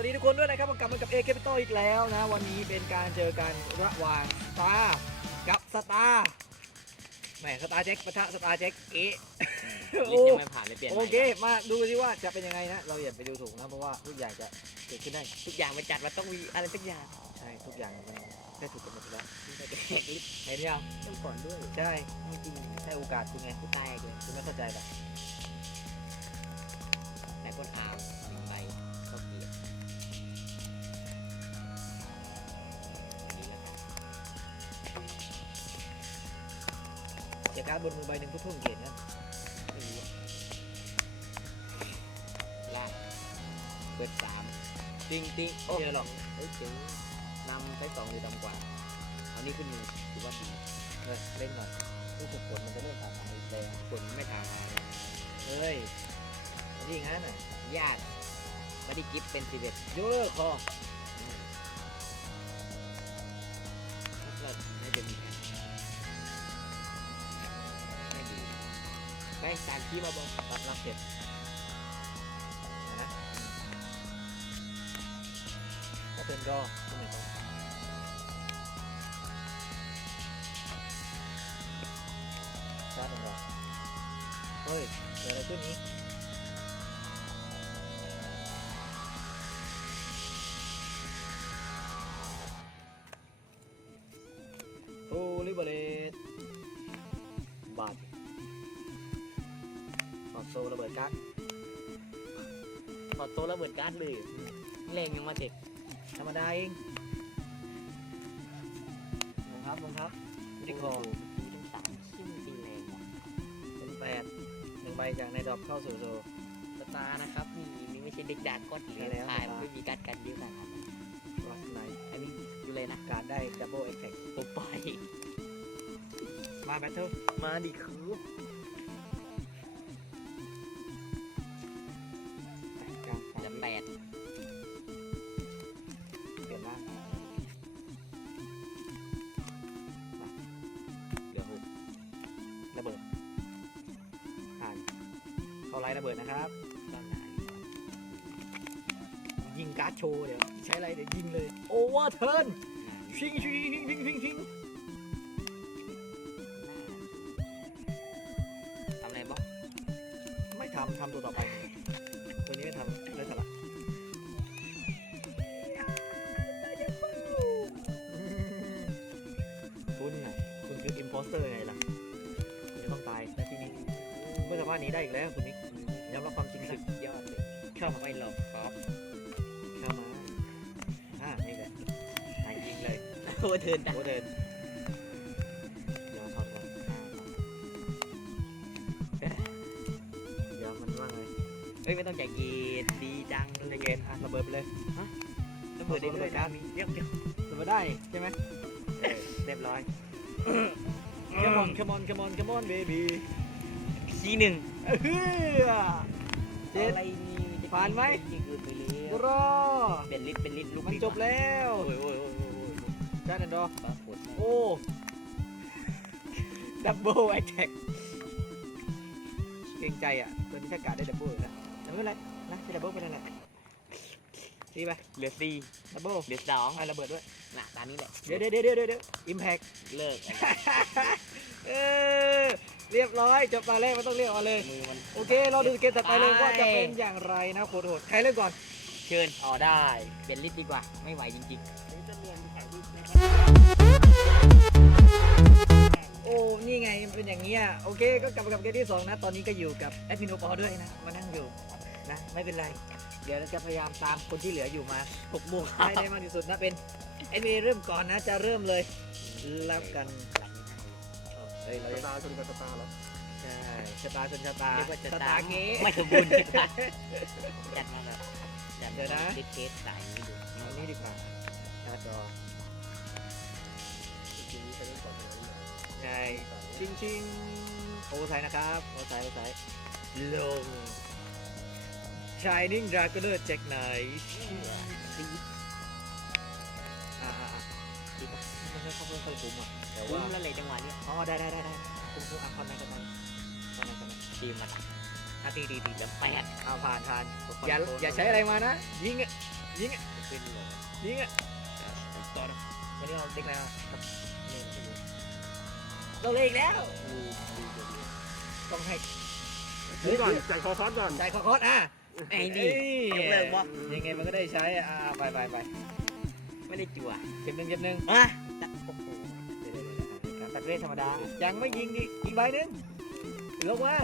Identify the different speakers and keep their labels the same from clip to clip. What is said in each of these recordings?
Speaker 1: วัสดีทุกคนด้วยนะครับกลับมากับเอ a p i t a l อีกแล้วนะ วันนี้เป็นการเจอกันระหว่างสตาร์กับสตาร์แหมสตาร์เจ็คปะทะสตาร์เจ็คเอะ
Speaker 2: ลิสต์ยังไม่ผ่านเลยเปลี่ยน
Speaker 1: โอเคมาดูสิว่าจะเป็นยังไงนะ เราอย่าไปดูถูกนะเพราะว่าทุกอย่างจะเกิดขึ้นได้
Speaker 2: ทุกอย่างมันจัดมันต้องมีอะไรสักอย่าง
Speaker 1: ใช่ทุกอย่างมันได้ถูกกำหนดอยู่แล้ว
Speaker 2: ที่จะแดกลิสต์
Speaker 1: เห็นยัง
Speaker 2: ต้องก่อนด้วย
Speaker 1: ใช่
Speaker 2: ไม่จริง
Speaker 1: ให้โอกาสคุณไง
Speaker 2: กูตายเลย
Speaker 1: คุณไม่เข้าใจแบบ
Speaker 2: แต่คนอ่าว
Speaker 1: จากการดบนมือใบหนึ่งทุกทุ่มเกตนะ
Speaker 2: ไม่รู้อะล่างเปิดสามติ้งติ้ง
Speaker 1: โอ้เจอหรอก
Speaker 2: เฮ้ยเจ๋งนำไปสองหรือต่ำกว่า เอานี่ขึ้นมือถือว่าดี
Speaker 1: เฮ้ยเล่นหน่อยรู้สึกผลมันจะเริ่มผ่านไป
Speaker 2: แต่ผลไม่ทางมา
Speaker 1: เฮ้ยนี่งั้นน่ะ
Speaker 2: ยากบัดดี้กิฟเป็นสิบเอ็ด
Speaker 1: ยกเลิกคอ
Speaker 2: ได้การที่มาบอก
Speaker 1: รับรับเสร็จนะก็เป็นก็ที่หนึ่งต้องชาร์จหนึ่งดอกเฮ้ยเกิดอะไรขึ้นนี้ ระเบิดการ์ด
Speaker 2: ถอดโต๊ะระเบิดการ์ดเลยแรงยังมาเจ็ด
Speaker 1: ธรรมดาเองลงครับลงครับไม่ได้คอ
Speaker 2: มีทั้งสามชิ้นจริงแรงว่ะ
Speaker 1: เป็นแปดหนึ่งใบจากในดอกเข้าสู่โซ
Speaker 2: สตาร์นะครับนี่นี่ไม่ใช่เด็กดาร์กก็ถือ
Speaker 1: ใช่แล้ว
Speaker 2: ขาย
Speaker 1: สตาร์
Speaker 2: ไม่มีการดกันเยอะขนาดนั้น
Speaker 1: รัสไนท์
Speaker 2: อันนี้ดูเลยนะ
Speaker 1: การได้ดับเบิลเอ็กแท็ก
Speaker 2: ผมปล่อย
Speaker 1: มาแบทเทิล
Speaker 2: มาดิคือ
Speaker 1: ระเบิดนะครับ
Speaker 2: ก็หนา
Speaker 1: ยิงการ์ดโชว์เดี๋ยวใช้อะไรเดี๋ยวยิงเลยโอเวอร์เทิร์นชิงชิงชิงชิงชิงชิง
Speaker 2: ทำอะไรบ้าง
Speaker 1: ไม่ทำทำตัวต่อไป ตัวนี้ไม่ทำเลยสละคุณน่ะคุณคืออิมโพสเตอร์ไงล่ะคุณจะต้องตายในที่นี้ไม่สามารถหนีได้อีกแล้วคุณนิก ยอมรับความจริง
Speaker 2: สุ
Speaker 1: สิ
Speaker 2: ดยอดเลย
Speaker 1: เข้ามา
Speaker 2: ไม่หลอกครับ
Speaker 1: เข้ามาอ่านี่เลยหายยิงเลย
Speaker 2: โอ้เทินดัง
Speaker 1: โอ้เดินเดี๋ยวถอดก่อนเดี๋ยวมันว่าไง
Speaker 2: เฮ้ยไม่ต้องใจเย็นดีจัง
Speaker 1: ในเกมอะระเบิดไปเลย
Speaker 2: ระเบิดได้ด้วยนะเดี๋ยวเดี๋ยว
Speaker 1: ระเบิดได้ใช่ไหมเออเรียบร้อย Come on come on come on come on baby
Speaker 2: ทีหนึ่ง
Speaker 1: เออเจ็ด
Speaker 2: อะไรนี่จะ
Speaker 1: ผ่านไหม
Speaker 2: ยิงเกินไปแล้ว
Speaker 1: รอ
Speaker 2: เป็นลิตรเป็นลิตรลูก
Speaker 1: มันจบแล้ว
Speaker 2: โอ้ยโอ้ยโอ้ยโอ้ยโอ้ย
Speaker 1: จ้านันดอ
Speaker 2: ปรากฏ
Speaker 1: โอ้ดับเบิลแอคแท็กเกรงใจอะตัวนี้ถ้ากาดได้ดับเบิลนะแต่ไม่เป็นไรนะใช้ดับเบิลไปนั่นแหละดีไป
Speaker 2: เหลือสี่
Speaker 1: ดับเบิล
Speaker 2: เหลือสอง
Speaker 1: อะระเบิดด้วย
Speaker 2: น่ะตามนี้แหละ
Speaker 1: เดี๋ยวเดี๋ยวเดี๋ยวเดี๋ยวเดี๋ยวอิมแพก
Speaker 2: เลิก
Speaker 1: เออ เรียบร้อยจบตาแรกมันต้องเรียกมาเลย
Speaker 2: มือมัน
Speaker 1: โอเค เราดูเกมต่อไปเลย
Speaker 2: ไป
Speaker 1: ว่าจะเป็นอย่างไรนะโคตรโหดใครเล่นก่อน
Speaker 2: เชิญอ๋อได้ เป็นลิตรดีกว่า ไม่ไหวจริง
Speaker 1: โอ้นี่ไงมันเป็นอย่างนี้ยโอเค ก็กลับมากับเกมที่2นะ ตอนนี้ก็อยู่กับแอดมินโอปอด้วยนะมานั่งอยู่นะไม่เป็นไร เดี๋ยวเราจะพยายามตามคนที่เหลืออยู่มา
Speaker 2: ๆหกโมง
Speaker 1: ให้ได้มากที่สุดนะเป็นแอดมินเริ่มก่อนนะจะเริ่มเลยแล้วกันเฮ้ยเราจะ
Speaker 3: ตาชนกับสตาร์เหรอ
Speaker 1: ใช่ชะตาชนชะตา
Speaker 2: เรียกว่าจะ
Speaker 1: ชะ
Speaker 2: ตา
Speaker 1: ตาเก๋
Speaker 2: ไม่สมบูรณ์จัดมาจัดมาแบบจัด
Speaker 1: เดี๋ยวนะ
Speaker 2: ลิตรเทสสายนี้ดู
Speaker 1: เอานี้ดีกว่าหน้าจอ
Speaker 3: จริงๆนี่ใช้เล่นก่อนเลยนะ
Speaker 1: ใช่ชิงชิงโอไซนะครับโอไซโอไซลง Shining Dragoner Jack Knight
Speaker 2: ซีด
Speaker 1: ไม่เข้าเพิ่มเข้าปุ่มอะแต่
Speaker 2: คุ้
Speaker 1: ว่าม
Speaker 2: แล้วเลยจังหวะเนี้ย
Speaker 1: อ๋อได้ได้ได้ได้ปุ่มปุ่มอะคอนนั้นคอนนั้นคอนนั้นคอนนั้น
Speaker 2: ทีมมาตัด
Speaker 1: อะตีตีตี
Speaker 2: เหลือแปด
Speaker 1: เอาผ่านผ่าน
Speaker 2: กด
Speaker 1: อย่า
Speaker 2: คอนโทรล
Speaker 1: อย่าใช้อะไรมานะยิงอะยิงอะ
Speaker 2: เป็นเลย
Speaker 1: ยิงอะ
Speaker 2: ต่อนะ
Speaker 1: วันนี้เราเด็กแล้วครับ
Speaker 2: นี่ไม่รู้
Speaker 1: เราเลยอีกแล้ว
Speaker 3: ดูดูเดี๋ยวนี้
Speaker 1: ต้องให้
Speaker 3: นี่ก่อนจ่ายคอคอสก่อน
Speaker 1: จ่ายคอคอสอะ
Speaker 2: ไอ้นี่
Speaker 1: เอ้ย
Speaker 2: ยกเลิกวะ
Speaker 1: ยังไงมันก็ได้ใช้อะอ่าไปไปไป
Speaker 2: ไม่ได้จั่ว
Speaker 1: เก็บหนึ่งเก็บหนึ่ง
Speaker 2: มา
Speaker 1: วทธรรมดา ยังไม่ยิงดิอีกใบหนึงลงมา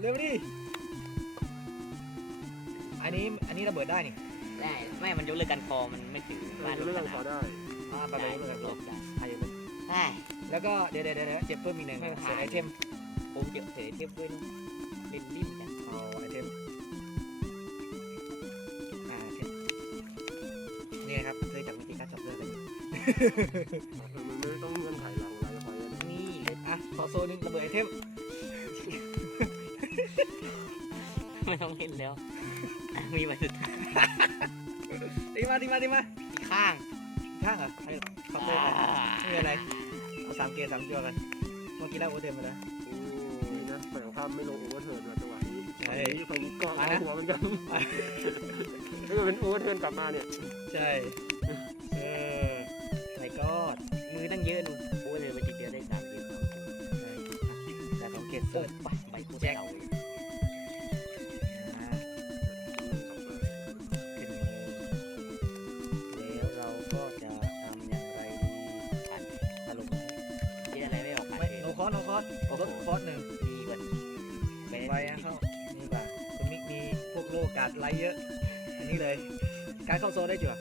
Speaker 1: เร็วดิอันนี้อันนี้ระเบิดได้นี่
Speaker 2: ได้ไม่มันยกเลิกกันคอมันไม่ถึงบ้าน
Speaker 3: จะ
Speaker 2: ล
Speaker 3: เลื
Speaker 2: ง
Speaker 3: อก
Speaker 2: ส
Speaker 3: ขอ
Speaker 2: นา
Speaker 3: ได้
Speaker 1: อ่าไป
Speaker 2: ได้
Speaker 1: ไป
Speaker 2: ได้
Speaker 1: เลย
Speaker 2: ลบได้
Speaker 1: อายุเลย
Speaker 2: ได้
Speaker 1: แล้วก็เดี๋ยวเดี๋ยวเดี๋ยวเจ็บเพิ่มอีกหนึ่ง
Speaker 2: ไม่ผ่าน
Speaker 1: เสียไอเทม
Speaker 2: ผมเจอเสียเทียบด้วยนะเล่นลิ้นกัน
Speaker 1: เอาไอเทมอ่าไอเทมนี่นะครับซื้อจากวิธีการจับเลือดเลย
Speaker 3: มันไม่ต้องเงื่อน ข
Speaker 1: อโซนหนึ่งระเบิดไอเทม
Speaker 2: ไม่ต้องเล่นแล้วอะมีใบสุดท้าย
Speaker 1: ตีมาตีมาตีมา
Speaker 2: อีกข้าง
Speaker 1: ข้างเหรอให้ขับเลยกันไม่เป็นไรเอาสามเกียร์สามตัวกันเมื่อกี้แล้วโอเทมไปแล้ว
Speaker 3: นี่นะแฝงภาพไม่ลงโอเวอร์เทิร์นจังหวะนี้
Speaker 1: ใช่
Speaker 3: นี้เขาก็
Speaker 1: มา
Speaker 3: เอา
Speaker 1: นะ
Speaker 3: หัวเหมือนกันถ้าเกิดเป็นโอเวอร์เทิร์นกลับมาเนี่ย
Speaker 1: ใช่ เกี
Speaker 2: ย
Speaker 1: ร์
Speaker 2: โอ้
Speaker 1: เสิร์ฟ
Speaker 2: ไปไปโคตร
Speaker 1: แจ็ค
Speaker 2: เก่าเลย
Speaker 1: อ่าขึ้นมือแล้วเราก็จะทำอย่างไรดี
Speaker 2: ผ่าน
Speaker 1: ตลก
Speaker 2: คิดอะไรไม่ออกผ่าน
Speaker 1: ไม่
Speaker 2: เลย
Speaker 1: โนคอสโนคอสรถคอสหนึ่ง
Speaker 2: ดีกว่า
Speaker 1: ไปไปอะเข้านี่ป่ะคุณมิกมีพวกโลกาดไลท์เยอะ อันนี้เลย การเข้าโซนได้จั่ว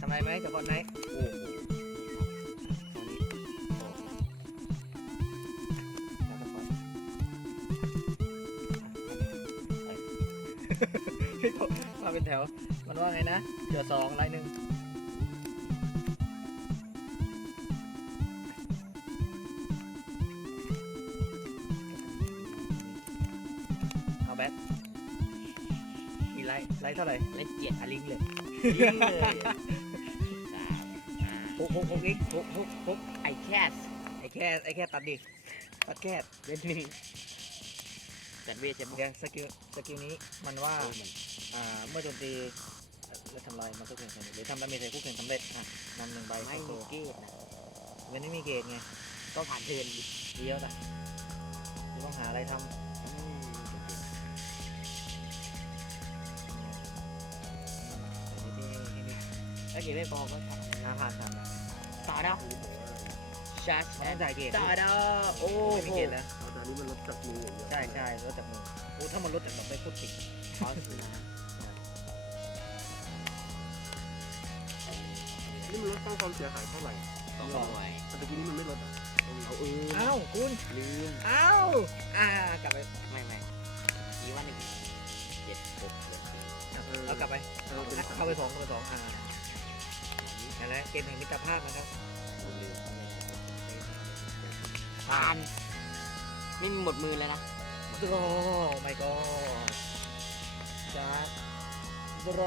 Speaker 1: ทำไรไหมจับบอลไห
Speaker 2: นโอ้โห
Speaker 1: มาเป็นแถว มันว่าไงนะเดือสองไลน์หนึ่งเอาแบทมีไลท์ไลท์เท่าไหร่
Speaker 2: เล่นเจ็ด
Speaker 1: อาลิงก์เลย
Speaker 2: ยิงเลยสามอ่า
Speaker 1: หกหกหกอีกหกหกหก
Speaker 2: ไอ้แคส
Speaker 1: ไอ้แค่ไอ้แค่ตัดดิตัดแค่
Speaker 2: เล่นหนึ่งแต่เวทจะบอก
Speaker 1: เดี๋ยวสกิลสกิลนี้มันว่า
Speaker 2: เออมัน
Speaker 1: อ่า เมื่อโจมตีเอ่อแล้วทำลายมันก็เกิดสำเร็จหรือทำดาเมจใส่คู่แข่งสำเร็จอะนำหนึ่งใบ
Speaker 2: ไม่
Speaker 1: เข้า
Speaker 2: มี
Speaker 1: ตัว
Speaker 2: เกตนะ
Speaker 1: มันไม่มีเกณฑ์ไง
Speaker 2: ก็ผ่านเทิร์นดิ
Speaker 1: เดียวจ้ะจะต้องหาอะไรทำ
Speaker 2: อืม
Speaker 1: ถ้าเกณฑ์ไม่พอก็ทำหาผ่านทำนะ
Speaker 2: ต่อดาวชาร์จ
Speaker 1: มันต้องจ่ายเกณฑ์
Speaker 2: ต่อดาวโอ้
Speaker 1: ไม่มี
Speaker 2: โห
Speaker 1: เกณฑ์แล้ว
Speaker 3: เอาแต่อันนี้มันลดจากมืออย่างเดียว
Speaker 1: ใช่ใช่ลดจากมือโอ้ถ้ามันลดจากแบบไม่พูดติด
Speaker 2: คอสนะ
Speaker 3: นี่มันลดตั้งความเสียหายเท่าไหร่
Speaker 2: สองร้อย
Speaker 3: แต่ตะกี้นี้มันไม่ลดอะ
Speaker 2: เอาเออ
Speaker 1: อ้าวคุณ
Speaker 2: ลืม
Speaker 1: อ้าวอ่ากลับไป
Speaker 2: ไม่ไม่ยี่ว่าหนึ่งเจ็ดหกเจ็ดสี่
Speaker 1: เอากลับไป
Speaker 3: เออเป็น
Speaker 1: เข้าไปสองเข้าไปสองอ่านั่นแหละเกมแห่งมิตรภาพนะครับ
Speaker 2: ลืมผ่านไม่มีหมดมือแล้วนะ
Speaker 1: โอ้ไม่ก็จัดโร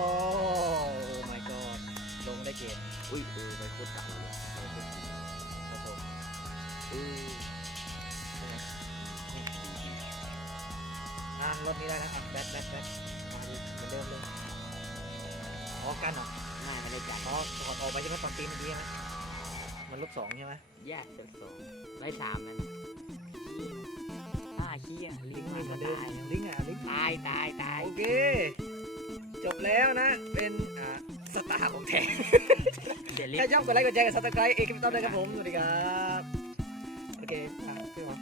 Speaker 1: โอ้ my god ลงได้เกณฑ์
Speaker 2: อุ้ยเออไปโคตรเก่าเลยไปโคตรดี
Speaker 1: ครับผม
Speaker 2: เออใช่ไหมนี่ดีดี
Speaker 1: อ่ารถนี้ได้นะอะแบทแบทแบทอ่าเหมือนเดิมเลยอ๋อกันเหรอ
Speaker 2: ไม่ไม่ได้จ่าย
Speaker 1: อ๋อถอดออกไปใช่ไหมตอนตีเมื่อกี้ใช่ไหมมันลบสองใช่ไหม
Speaker 2: แยกเป็นสองไล่สามนั่นขี้อ่าขี้อะลิ
Speaker 1: ลิ
Speaker 2: ง
Speaker 1: ง
Speaker 2: ก์
Speaker 1: ก์
Speaker 2: มั
Speaker 1: นี่
Speaker 2: น
Speaker 1: เหมื
Speaker 2: ก็
Speaker 1: อนเดิม
Speaker 2: ตาย
Speaker 1: ลิงก์อะลิงก์
Speaker 2: ตายตายตาย
Speaker 1: โอเค จบแล้วนะ เป็น อ่าสตาร์ของแท้
Speaker 2: เดี๋ยวรีบ
Speaker 1: ถ้าชอบกดไลค์กดแชร์กดซับสไครต์เอกพิต้นด้วยครับผม สวัสดีครับ โอเคอะพี่หมอ